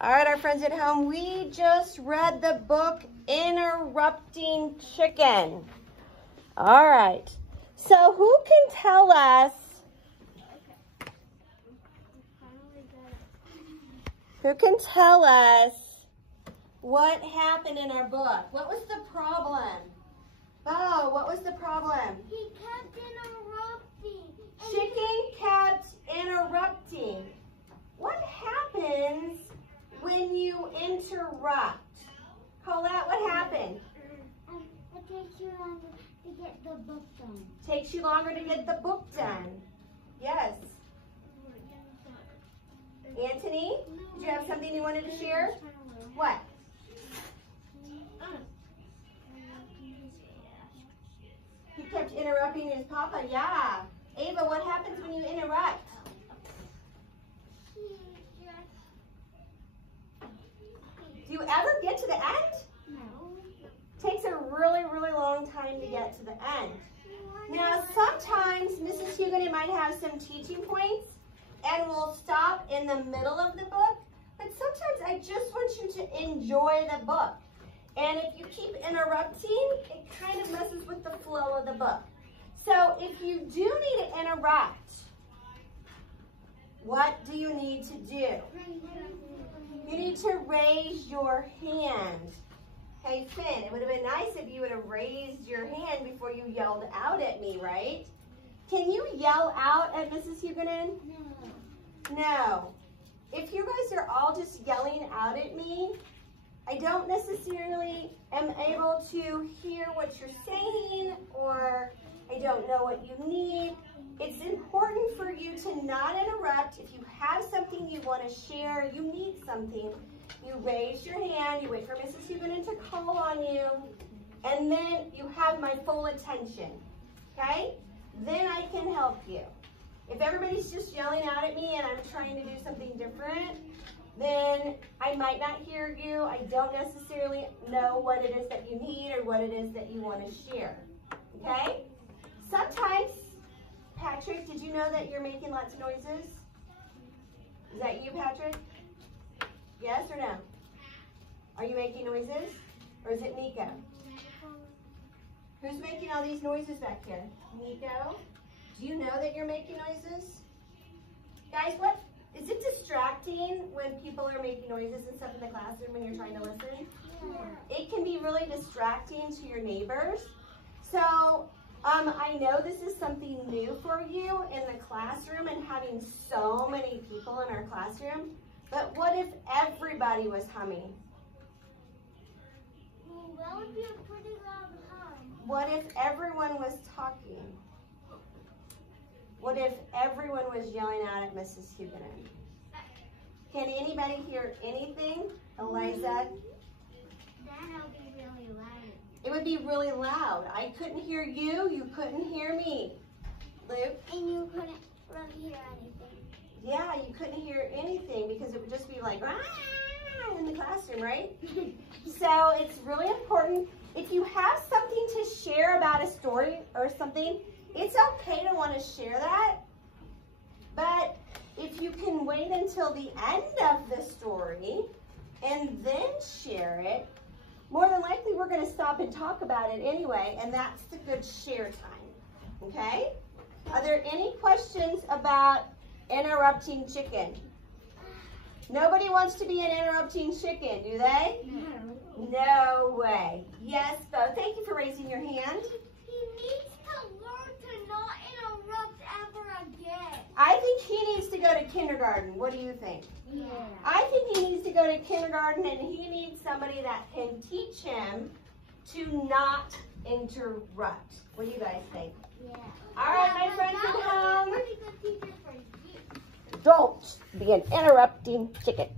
All right, our friends at home, we just read the book Interrupting Chicken. All right, so who can tell us, what happened in our book? What was the problem? Oh, what was the problem? He kept interrupting. Chicken kept interrupting. What happens when you interrupt? Colette, what happened? It takes you longer to get the book done. Takes you longer to get the book done. Yes. Anthony, did you have something you wanted to share? What? He kept interrupting his papa. Yeah. Ava, what happens when you interrupt? Do you ever get to the end? No. Takes a really, really long time to get to the end. Now, sometimes Mrs. Huguenin might have some teaching points and we'll stop in the middle of the book, but sometimes I just want you to enjoy the book. And if you keep interrupting, it kind of messes with the flow of the book. So if you do need to interrupt, what do you need to do? You need to raise your hand. Hey, Finn, it would have been nice if you would have raised your hand before you yelled out at me, right? Can you yell out at Mrs. Huguenin? No. No. If you guys are all just yelling out at me, I don't necessarily am able to hear what you're saying, or I don't know what you need. It's important for you to not interrupt. If you have something you want to share, you need something, you raise your hand, you wait for Mrs. Huguenin to call on you, and then you have my full attention, okay? Then I can help you. If everybody's just yelling out at me and I'm trying to do something different, then I might not hear you. I don't necessarily know what it is that you need or what it is that you want to share, okay? Sometimes, Patrick, did you know that you're making lots of noises? Is that you, Patrick? Yes or no? Are you making noises? Or is it Nico? Who's making all these noises back here? Nico? Do you know that you're making noises? Guys, what? Is it distracting when people are making noises and stuff in the classroom when you're trying to listen? Yeah. It can be really distracting to your neighbors. So, I know this is something new for you in the classroom and having so many people in our classroom, but what if everybody was humming? Well, that would be a pretty loud hum. What if everyone was talking? What if everyone was yelling out at Mrs. Huguenin? Can anybody hear anything? Eliza? Then it'll be really loud. It would be really loud. I couldn't hear you. You couldn't hear me. Luke? And you couldn't really hear anything. Yeah, you couldn't hear anything because it would just be like, "Ah," in the classroom, right? So it's really important. If you have something to share about a story or something, it's okay to want to share that. But if you can wait until the end of the story and then share it, more than likely we're going to stop and talk about it anyway, and that's the good share time, okay? Are there any questions about interrupting chicken? Nobody wants to be an interrupting chicken, do they? No. No way. Yes, Bo, thank you for raising your hand. He needs to learn to not interrupt ever again. I think he needs to go to kindergarten. What do you think? Yeah. I think he needs to go to kindergarten, and he needs somebody that can teach him to not interrupt. What do you guys think? Yeah. All right, my friends at home. Pretty good teacher for you. Don't be an interrupting chicken.